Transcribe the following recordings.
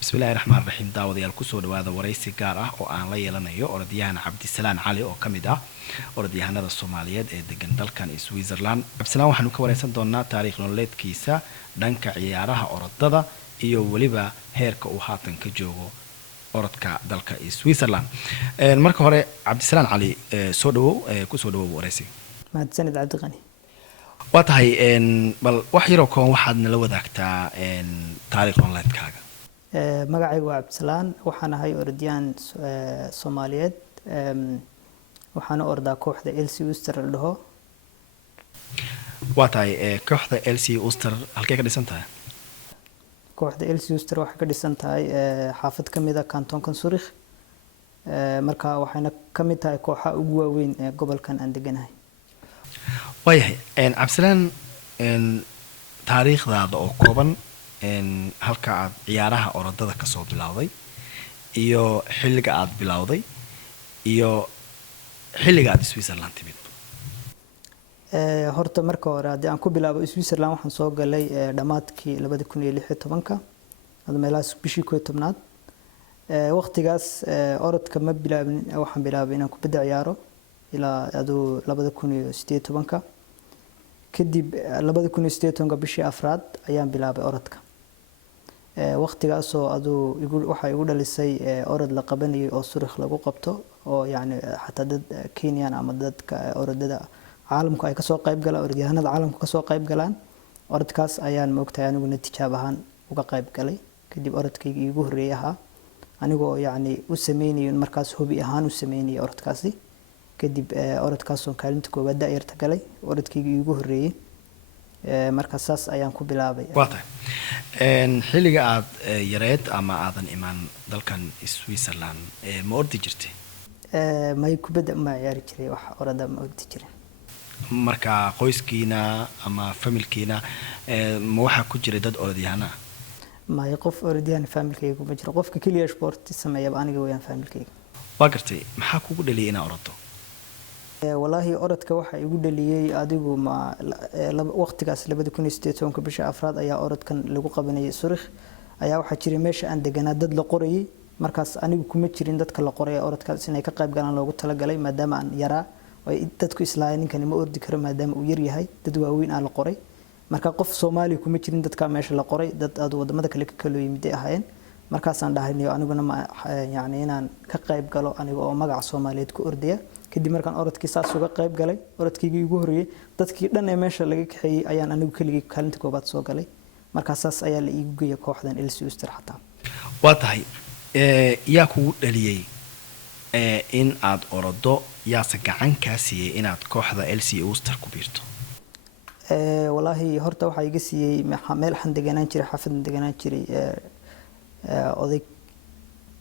bismillaahi raxmaan raxiim daawadayaal kusoo dhawaada waraysi gaar ah oo aan la yeelanayo orodyahan cabdisalaan cali oo ka mid ah orodyahanada soomaaliyeed ee degan dalkan Switzerland. cabdisalaan waxaanu ka waraysan doonaa taariikh nololeedkiisa dhanka ciyaaraha orodada iyo waliba heerka uu haatan ka joogo orodka dalka Switzerland. marka hore cabdisalaan cali soo dhawow kusoo dhawow waraysiga. mahadsanid cabdiqani. waa tahay bal wax yaroo kooban waxaad nala wadaagtaa taariikh nololeedkaaga. magacaygu waa cabdisalaan, waxaan ahay orodyahan Soomaaliyeed. waxaan ordaa kooxda LC Uster la dhaho. waa tahay kooxda LC Uster halkee ka dhisan tahay? kooxda LC Uster waxay ka dhisan tahay xaafad ka mid ah kantoonkan Zurich. marka waxayna ka mid tahay kooxaha ugu waaweyn ee gobolkan aan deganahay. waayahay cabdisalaan taariikhdaada oo kooban halka aad ciyaaraha orodada ka soo bilowday iyo xilliga aad bilowday iyo xilliga aad Switzerland timid. horta marka hore haddii aan ku bilaabo Switzerland waxaan soo galay dhamaadkii 2016 hada meelahaas bishii 11aad. waqtigaas orodka ma bilaabin, waxaan bilaabay inaan kubadda ciyaaro ilaa aduu 2018 kadib 2018 bishii afraad ayaan bilaabay orodka. waqtigaas oo aduu waxa igu dhalisay orod la qabanayay oo Zurich lagu qabto oo yani xataa dad Kenyan ama dadka orodada caalamka ay ka soo qayb galaan, orodyahanada caalamka ka soo qayb galaan. orodkaas ayaan moogtahay anigu natiijab ahaan uga qayb galay. kadib orodkayga igu horeeyaha anigoo yani u sameeyay markaas hobby ahaan u sameeyay orodkaasi. kadib orodkaas oo kaalinta koowaad daayirta galay, orodkayga igu horeeyay marka saas ayaan ku bilaabay. waa tahay xilliga aad yareed ama aadan imaan dalkan Switzerland ma ordi jirtay? may kubadda ma ciyaari jiray, wax orada ma ordi jiray. marka qoyskiina ama familkiina ma waxa ku jiray dad orodyahana? may qof orodyahan familkayga ma jiro, qofka kaliya sport sameeya aniga weeyaan familkayga. waa gartay maxaa kugu dhaliyay inaad oroddo? والله orodka waxa igu dhaliyay adigu ma waqtigaas 2018 bisha afraad ayaa orodkan lagu qabanayay Zurich. ayaa waxa jiray meesha aan deganaa dad la qorayay, markaas anigu kuma jirin dadka la qoray orodkaas inay ka qayb galaan loogu talagalay maadaama aan yaraa oo dadku islaahay ninkan ma ordi karo maadaama uu yar yahay, dad waaweyn aan la qoray. marka qof Soomaali kuma jirin dadka meesha la qoray, dad aad wadamada kale ka kala yimid ahaayeen. markaas aan dhahaynay aniguna yani inaan ka qayb galo aniga oo magaca Soomaaliyeed ku ordaya. kadib markaan orodkii saas uga qayb galay, orodkii ugu horeeyay dadkii dhan ee meesha laga kaxeeyay ayaan anigu keligii kaalinta koobaad soo galay. markaas saas ayaa la iigu geeyay kooxdan LC Uster xataa. waa tahay yaa kugu dhaliyay in aad orodo, yaase gacan kaa siiyay inaad kooxda LC Uster ku biirto? wallahi horta waxa iga siiyay meel xan deganaan jiray, xaafad deganaan jiray oday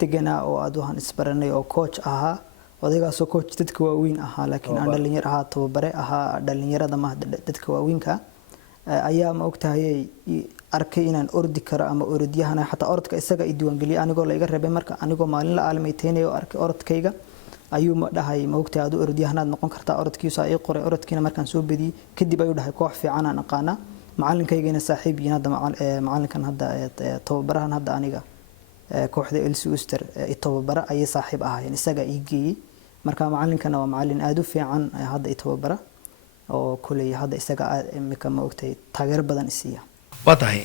deganaa oo aad waxaan isbaranay oo coach ahaa. odaygaasoo coach dadka waaweyn ahaa laakiin aan dhalinyaro ahaa, tababare ahaa dhalinyarada ma dadka waaweynka ayaa ma ogtahay arkay inaan ordi karo ama orodyahan xataa orodka isaga i diiwaan geliyay anigoo la iga reebay. marka anigoo maalin la aalmayteenay oo arkay orodkayga ayuu ma dhahay ma ogtahay aad orodyahanad noqon kartaa, orodkiisa ay qoray orodkiina markaan soo badiyay kadib ayuu dhahay koox fiican aan aqaana. macalinkaygana saaxiib yihiin hadda macalinkan hadda tababarahan hadda aniga kooxda LC Uster tababara ayay saaxiib ahaayeen, isaga ii geeyay. marka macalinkana waa macalin aad u fiican hadda i tababara oo kulay hadda isaga imika ma ogtay taageero badan isiya. waa tahay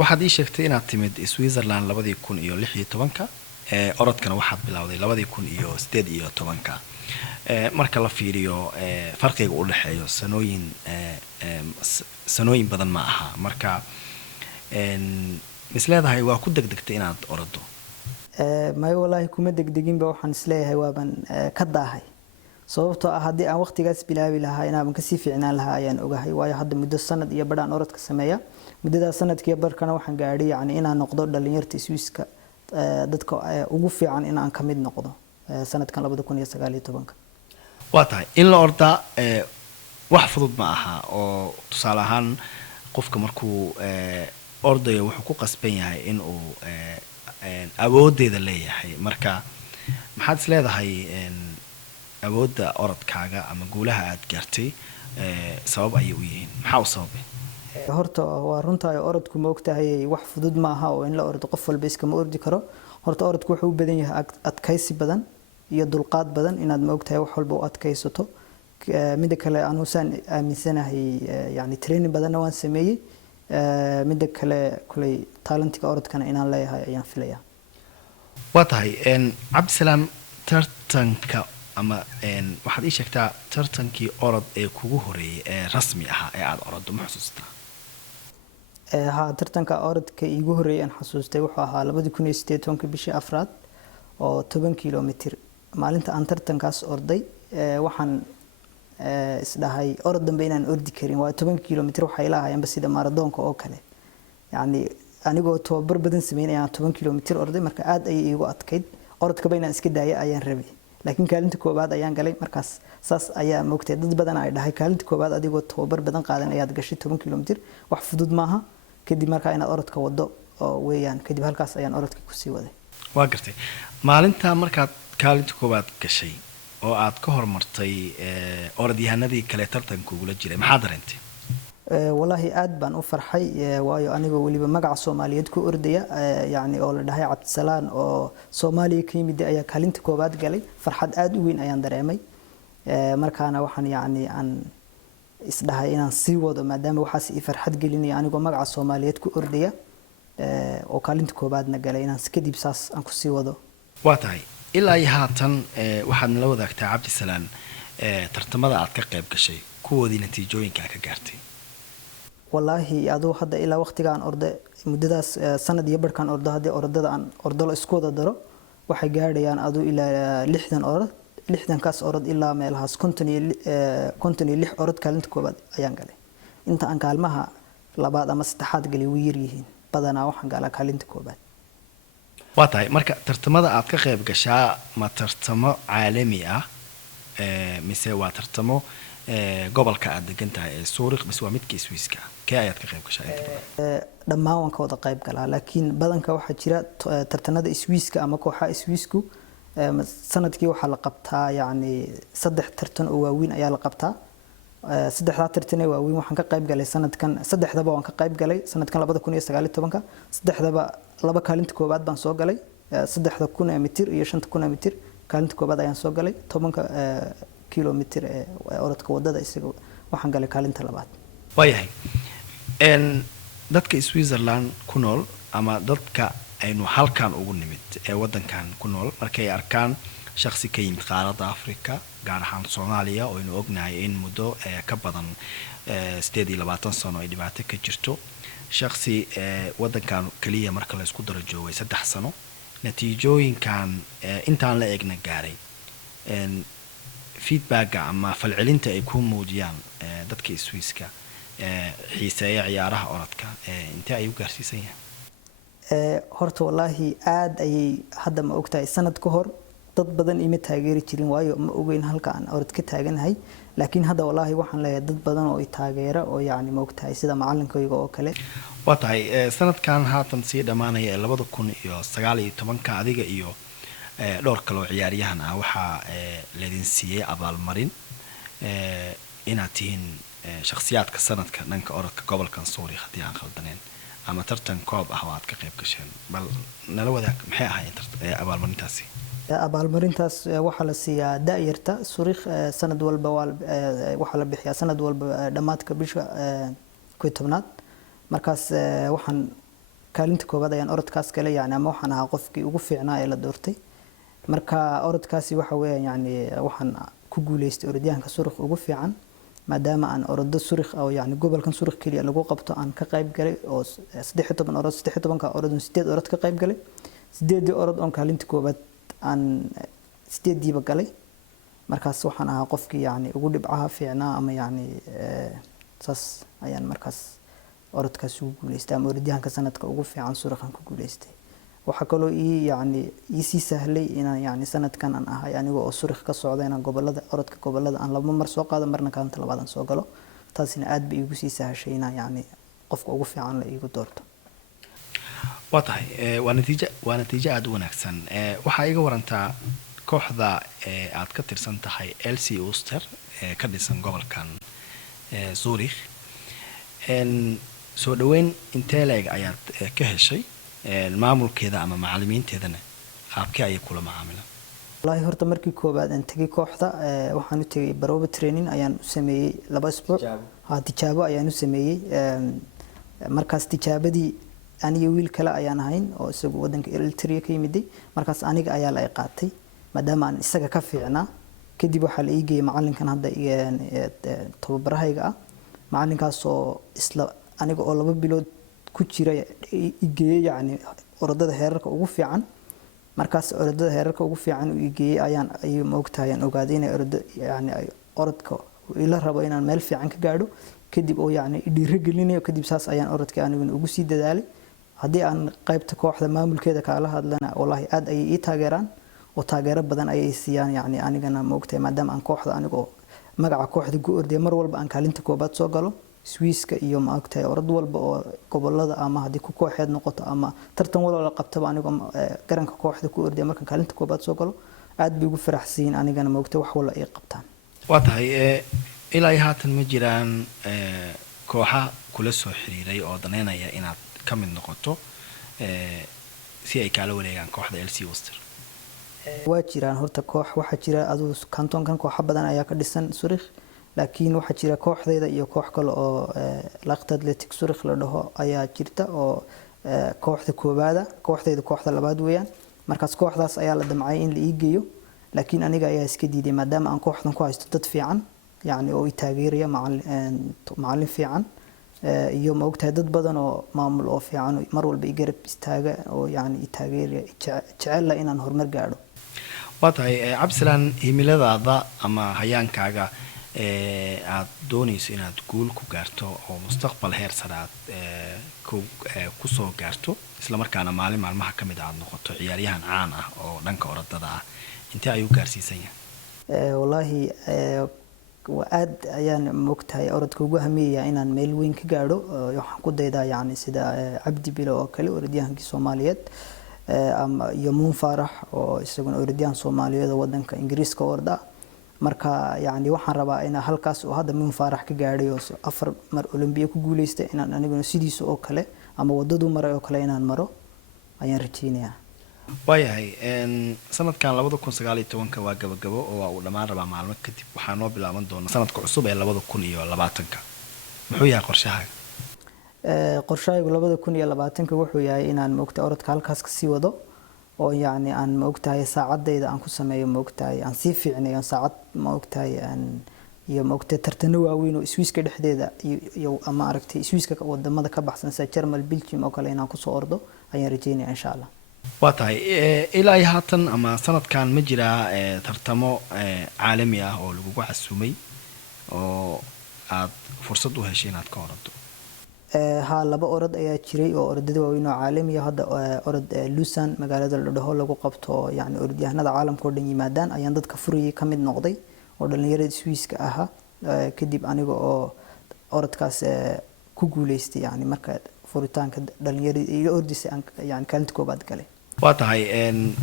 waxaad ii sheegtay inaad timid Switzerland 2016 orodkana waxaad bilowday 2018. marka la fiiriyo farqiga u dhaxeeyo sanooyin badan ma aha. marka misleedahay waa ku degdegtay inaad oroddo? may wallahi kuma degdegin ba, waxaan isleeyahay waaban ka daahay sababtoo ah haddii aan waqtigaas bilaabi lahaa inaan ka sii fiicnaan lahaa ayaan ogahay. waayo hadda muddo sanad iyo badhaan orodka sameeya, muddada sanadkii barkana waxaan gaadhay yani inaan noqdo dhalinyarta Swisska dadka ugu fiican in aan ka mid noqdo sanadkan 2019. waa tahay in la ordaa wax fudud ma aha oo tusaale ahaan qofka markuu ordayo wuxuu ku qasban yahay in uu awoodeeda leeyahay. marka maxaad is leedahay awoodda orodkaaga ama guulaha aad gaartay sabab ayay u yihiin? maxaa u sababay? horta waa runtaa orodku ma ogtahay wax fudud ma aha oo in la ordo qof walba iskama ordi karo horta orodku wuxuu u badan yahay adkaysi badan iyo dulqaad badan inaad ma ogtahay wax walba u adkaysato midda kale aanu saan aaminsanahay yani training badanna waan sameeyay midda kale kulay talentiga orodkana inaan leeyahay ayaan filayaa waa tahay cabdisalaam tartanka ama waxaad ii sheegtaa tartankii orod ee kugu horeeyay ee rasmi ahaa ee aad orodo ma xusuustaa ها tartanka orodka iigu horeeyay aan xasuustay wuxuu ahaa 2018 bishii afraad oo 10 kilomitir maalinta aan tartankaas orday waxaan isdhahay orod dambe inaan ordi karin waa 10 kilomitir waxay lahaayeen sida maradoonka oo kale yani anigoo tababar badan sameynayaan 10 kilomitir orday marka aad ay iigu adkayd orodka bayna iska daayay ayaan rabay laakiin kaalinta koobaad ayaan galay markaas saas ayaa moogtay dad badan ay dhahay kaalinta koobaad adigoo tababar badan qaadan ayaad gashay 10 kilomitir wax fudud maaha kadib markaa inaad orodka wado oo weeyaan kadib halkaas ayaan orodka ku sii waday waa gartay maalinta markaad kaalinta koobaad gashay oo aad ka hormartay orodyahanadii kale tartanka ugu la jiray maxaa dareentay wallahi aad baan u farxay waayo anigoo waliba magaca Soomaaliyeed ku ordaya yani oo la dhahay Cabdisalaan oo Soomaaliya ka yimid ayaa kaalinta koobaad galay farxad aad u weyn ayaan dareemay markaana waxaan yani aan isdhahay inaan sii wado maadaama waxaas ii farxad gelinaya anigoo magaca Soomaaliyeed ku ordaya oo kaalinta koobaadna galay inaan kadib saas aan ku sii wado waa tahay ilaa iyo haatan waxaad nala wadaagtaa Cabdisalaan tartamada aad ka qayb gashay kuwoodii natiijooyinka ka gaartay wallahi adoo hadda ilaa waqtigaan orday muddadaas sanad iyo barkan ordo hadii orodada aan ordo la isku wada daro waxay gaarayaan adoo ilaa 60 orod 60 kaas orod ilaa meelahaas 56 orod kaalinta koobaad ayaan galay inta aan kaalmaha labaad ama saddexaad galay way yar yihiin badanaa waxaan galaa kaalinta koobaad waa tahay marka tartamada aad ka qayb gashaa ma tartamo caalami ah mise waa tartamo gobolka aad degan tahay ee Suuriq mise waa midkii Swiiska kee ayaad ka qayb gashaa inta badan dhammaan waan ka wada qayb galaa laakiin badanka waxaa jira tartanada Swiiska ama kooxaha Swiisku sanadkii waxaa la qabtaa yani 3 tartan oo waaweyn ayaa la qabtaa 3 tartan oo waaweyn waxaan ka qayb galay sanadkan 3daba waan ka qayb galay sanadkan 2019 3daba laba kaalinta koobaad baan soo galay 3000 mitir iyo 5000 mitir kaalinta koobaad ayaan soo galay 10 kilomitir ee orodka wadada isaga waxaan galay kaalinta labaad waayahay dadka Switzerland ku nool ama dadka aynu halkan ugu nimid ee wadankan ku nool markay arkaan shakhsi ka yimid qaaradda Afrika gaar ahaan Soomaaliya oo aynu ognahay in muddo ka badan 28 sano ay dhibaato ka jirto shakhsi wadankan kaliya marka la isku daro joogay 3 sano natiijooyinkan intaan la eegna gaaray feedback ama falcelinta ay ku muujiyaan dadka Swiiska xiiseeya ciyaaraha orodka intee ay u gaarsiisan yahay horta wallahi aad ayay hadda ma ogtahay sanad ka hor dad badan ima taageeri jirin waayo ma ogeyn halka aan orod ka taaganahay laakiin hadda wallahi waxaan leeyahay dad badan oo taageera oo yani ma ogtahay sida macallinkayga oo kale waa tahay sanadkan haatan sii dhamaanaya 2019 adiga iyo dhowr kale oo ciyaaryahan ah waxa leedin siiyay abaalmarin inaad tihiin shakhsiyaadka sanadka dhanka orodka gobolkan Suuriq hadii aan khaldaneen ama tartan koob ah oo aad ka qayb gasheen bal nala wadaag maxay ahaayeen abaalmarintaasi abaalmarintaas waxa la siiyaa daayirta Suuriq sanad walba waxa la bixiyaa sanad walba dhamaadka bisha 11aad markaas waxaan kaalinta koobaad ayaan orodkaas galay yani ama waxaan ahaa qofkii ugu fiicnaa ee la doortay marka orodkaasi waxa weeyaan yani waxaan ku guuleystay orodyahanka Suuriq ugu fiican maadaama aan orodo Suuriq oo yani gobolkan Suuriq kaliya lagu qabto aan ka qayb galay oo 13 orod 13 ka orod 8 orod ka qayb galay 8 orod on kaalinta koobaad aan 8 diiba galay markaas waxaan ahaa qofkii yani ugu dhibcaha fiicnaa ama yani saas ayaan markaas orodkaas ugu guuleystay ama orodyahanka sanadka ugu fiican Suuriqan ku guuleystay waxa kaloo ii si sahlay inaan yani sanadkan aan ahay aniga oo Suuriq ka socday inaan gobolada orodka gobolada aan laba mar soo qaado marna kaalinta labaad aan soo galo taasina aad bay igu sii sahashay inaan yani qofka ugu fiican la igu doorto waa tahay waa natiijo aad u wanaagsan waxa iga warantaa kooxda aad ka tirsan tahay LC Ulster ka dhisan gobolkan Zurich soo dhaweyn intee leeg ayaad ka heshay maamulkeeda ama macallimiinteedana qaabkee ayay kula macaamilaan wallaahi horta markii koobaad aan tegay kooxda waxaan u tegay barooba training ayaan u sameeyey 2 isbuuc tijaabo ayaan u sameeyey markaas tijaabadii aniga wiil kale ayaan ahayn oo isagu wadanka Eritrea ka yimid markaas aniga ayaa la qaatay maadaama aan isaga ka fiicnaa kadib waxa la ii geeyay macalinkan hadda tababarahayga ah macalinkaas oo isla aniga oo 2 bilood ku jira ii geeyay yani orodada heerarka ugu fiican markaas orodada heerarka ugu fiican uu ii geeyay ayaan moogtahay aan ogaaday inay yani orodka ila rabo inaan meel fiican ka gaadho kadib oo yani dhiirigelinayo kadib saas ayaan orodka anigu ugu sii dadaalay hadii aan qaybta kooxda maamulkeeda kala hadlana wallahi aad ay ii taageeraan oo taageero badan ay siiyaan yani anigana moogtahay maadaama aan kooxda anigu magaca kooxda ku orday mar walba aan kaalinta koobaad soo galo Swiiska iyo moogtahay orod walba oo gobolada ama hadii ku kooxeed noqoto ama tartan walba qabtaba anigu garanka kooxda ku orday marka kaalinta koobaad soo galo aad bay ugu faraxsiin anigana moogtahay wax walba ay qabtaan waa tahay ilaa haatan ma jiraan kooxa kula soo xiriiray oo daneynaya inaad ka mid noqoto si ay kala wareegaan kooxda LC Worcester waa jiraan horta koox waxa jira aduu kantoonkan koox badan ayaa ka dhisan Zurich laakiin waxa jira kooxdeeda iyo koox kale oo Laqta Athletic Zurich la dhaho ayaa jirta oo kooxda koobaad kooxdeeda kooxda labaad weeyaan markaas kooxdaas ayaa la damcay in la ii geeyo laakiin aniga ayaa iska diiday maadaama aan kooxdan ku haysto dad fiican yani oo taageeriya macallin fiican iyo ma ogtahay dad badan oo maamul oo fiican mar walba i garab istaaga oo yani taageeriya jecel inaan horumar gaadho waa tahay Cabdisalaan himiladaada ama hayaankaaga aad doonayso inaad guul ku gaarto oo mustaqbal heer sare aad ku soo gaarto isla markaana maalmaha kamid aad noqoto ciyaaryahan caan ah oo dhanka orodada ah intee ayuu gaarsiisan yahay wallahi aad ayaan moogtahay orodka ugu hameeyaa inaan meel weyn ka gaadho waxaan ku daydaa yani sida Cabdi Bilo oo kale orodyahankii Soomaaliyeed ama iyo Muun Faarax oo isaguna orodyahan Soomaaliyeed oo wadanka Ingiriiska orda marka yani waxaan rabaa in halkaas oo hadda Muun Faarax ka gaadhay oo 4 mar Olympiya ku guuleystay inaan aniguna sidiisa oo kale ama wadadu maray oo kale inaan maro ayaan rajeynayaa waayahay sanadkan 2019 waa gabagabo oo uu dhamaan rabaa maalmo kadib waxaa noo bilaaban doona sanadka cusub ee 2020 muxuu yahay qorshahaaga qorshahaygu 2020 wuxuu yahay inaan moogtahay orodka halkaas ka sii wado oo yani aan moogtahay saacadeyda aan ku sameeyo moogtahay aan sii fiicnayo saacad moogtahay iyo moogtahay tartano waaweyn oo Swiiska dhexdeeda iyo ama aragtay Swiiska wadamada ka baxsan sida Germany Belgium oo kale inaan ku soo ordo ayaan rajeynayaa insha Allah waa tahay ilaa haatan ama sanadkan ma jira tartamo caalami ah oo lagu casuumay oo aad fursad u heshay inaad ka orado ha 2 orod ayaa jiray oo orodada waaweyn oo caalami ah hadda orod Lausanne magaalada la dhaho lagu qabto yani orodyahanada caalamka oo dhan yimaadaan ayaan dadka furiyay ka mid noqday oo dhalinyarada Swiiska aha kadib aniga oo orodkaas ku guuleystay yani marka furitaanka dhalinyarada iyo ordisay yani kaalinta koobaad galay waa tahay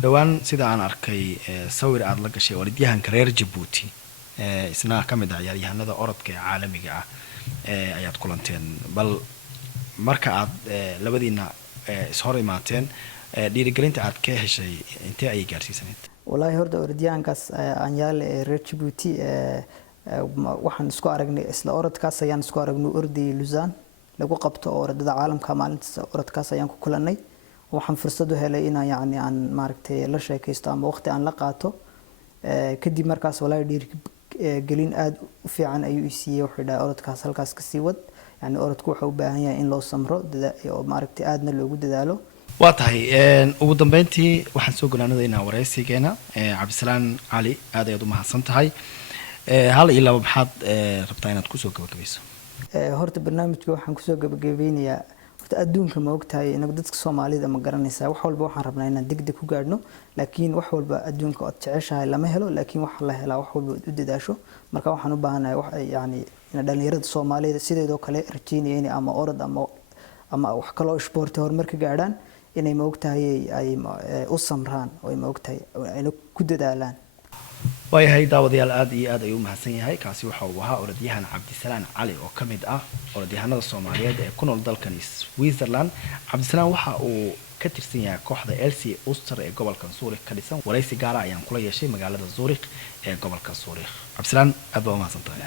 dhawaan sida aan arkay sawir aad la gashay orodyahanka reer Djibouti isna ka mid ah ciyaaryahanada orodka ee caalamiga ah ayaad kulanteen bal marka aad labadiina is hor imaateen dhiirigelinta aad ka heshay intee ay gaarsiisaneed wallahi horta orodyahankaas aan yaale reer Djibouti waxaan isku aragnay isla orodkaas ayaan isku aragnay orday Lausanne lagu qabto orodada caalamka maalinta orodkaas ayaan ku kulanay waxaan fursad u helay in yani aan maaragtay la sheekaysto ama waqti aan la qaato kadib markaas wallahi dhiirigelin aad u fiican ayuu siiyay wuxuu dhahay orodkaas halkaas ka sii wad yani orodku wuxuu u baahan yahay in loo samro oo maaragtay aadna loogu dadaalo waa tahay ugu dambeyntii waxaan soo go'aanaynaa wareysigeena Cabdisalaan Cali aad ayaad u mahadsan tahay hal iyo laba maxaad rabtaa inaad ku soo gabagabayso horta barnaamijka waxaan ku soo gabagabeynayaa horta adduunka ma ogtahay inaga dadka Soomaalida ma garanaysaa wax walba waxaan rabnaa inaan degdeg ku gaadhno laakiin wax walba adduunka oo jeceshahay lama helo laakiin waxa la helaa wax walba u dadaasho marka waxaan u baahanahay wax yani in dhalinyarada Soomaalida sideedoo kale rajeynayeen ama orod ama wax kale oo sport horumar ka gaadhaan inay ma ogtahay ay u samraan oo ay ma ogtahay ay ku dadaalaan waayahay daawadayaal aad iyo aad ayuu mahadsan yahay kaasi waxa uu ahaa orodyahan cabdisalaan cali oo ka mid ah orodyahanada soomaaliyeed ee ku nool dalkan Switzerland. cabdisalaan waxa uu ka tirsan yahay kooxda LC Uster ee gobolka Zurich ka dhisan. waraysi gaar ah ayaan kula yeeshay magaalada Zurich ee gobolka Zurich. cabdisalaan aad baa u mahadsantahay.